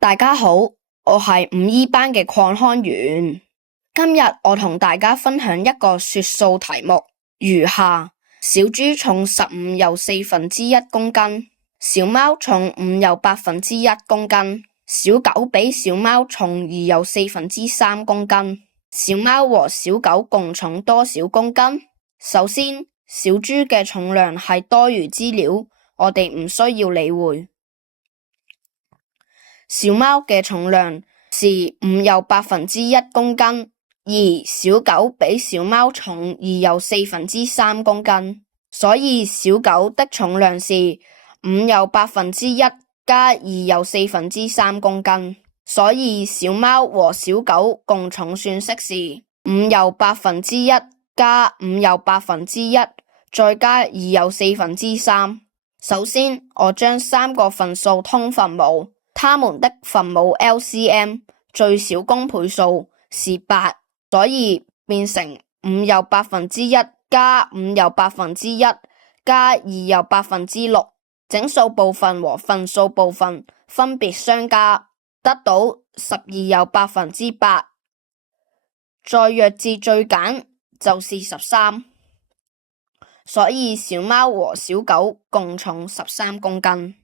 大家好，我係5E班嘅鄺康源。今日我同大家分享一個說數題目，如下：小豬重15又1/4公斤，小貓重5又1/8公斤，小狗比小貓重2又3/4公斤。小貓和小狗共重多少公斤？首先，小豬嘅重量係多餘資料，我哋唔需要理會。小貓嘅重量是5又1/8公斤，而小狗比小貓重2又3/4公斤，所以小狗的重量是5又1/8加2又3/4公斤，所以小貓和小狗共重算式是5又1/8加5又1/8再加2又3/4。首先，我將3個份數通分母，它們的分母 LCM 最小公倍數是8，所以變成5又1/8加5又1/8加2又6%，整數部分和分數部分分別相加，得到12又8%，再弱至最簡就是13，所以小貓和小狗共重13公斤。